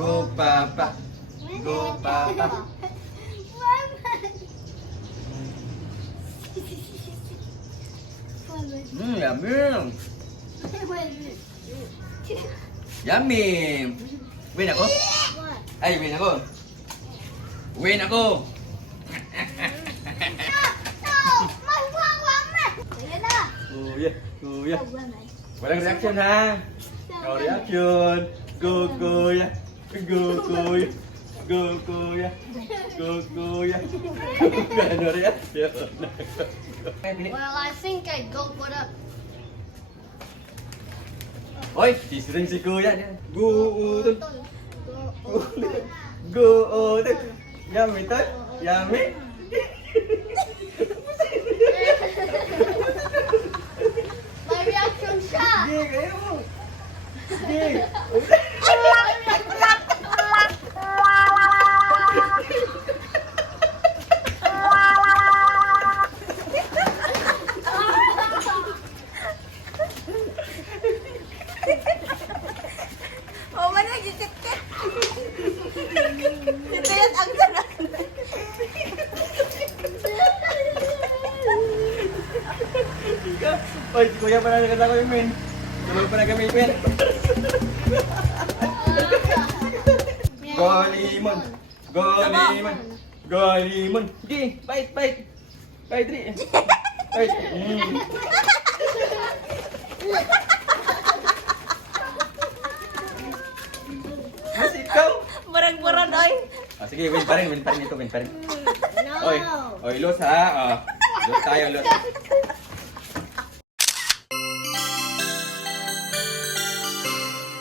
Go, Papa. Go, Papa. Yummy. Yummy. Win ako? Ay, win ako. Win ako. Kuya, kuya. Walang reaction ha. No reaction. Go, kuya. Go, kuya. Go, kuya. Go, kuya. No reaction. Well, I think I'd go for the. Hoy, sisring si kuya. Go, utol. Go, utol. Yummy, tol. Yummy. My reaction shot. Sige, kayo mo. Sige. Oh, mana gigit ka? Ito yan ang sarap. Hoy, si kuya pa na nakita ko yung men. Tuloy pa na kami yung men. Go, limon. Go, limon. Go, limon. Sige, bite, bite. Bite, Dri. Bite. Mas ikaw? Barang-barang, oy. Sige, win pa rin ito, win pa rin. No. Oy, oy, los ha. Los tayo, los.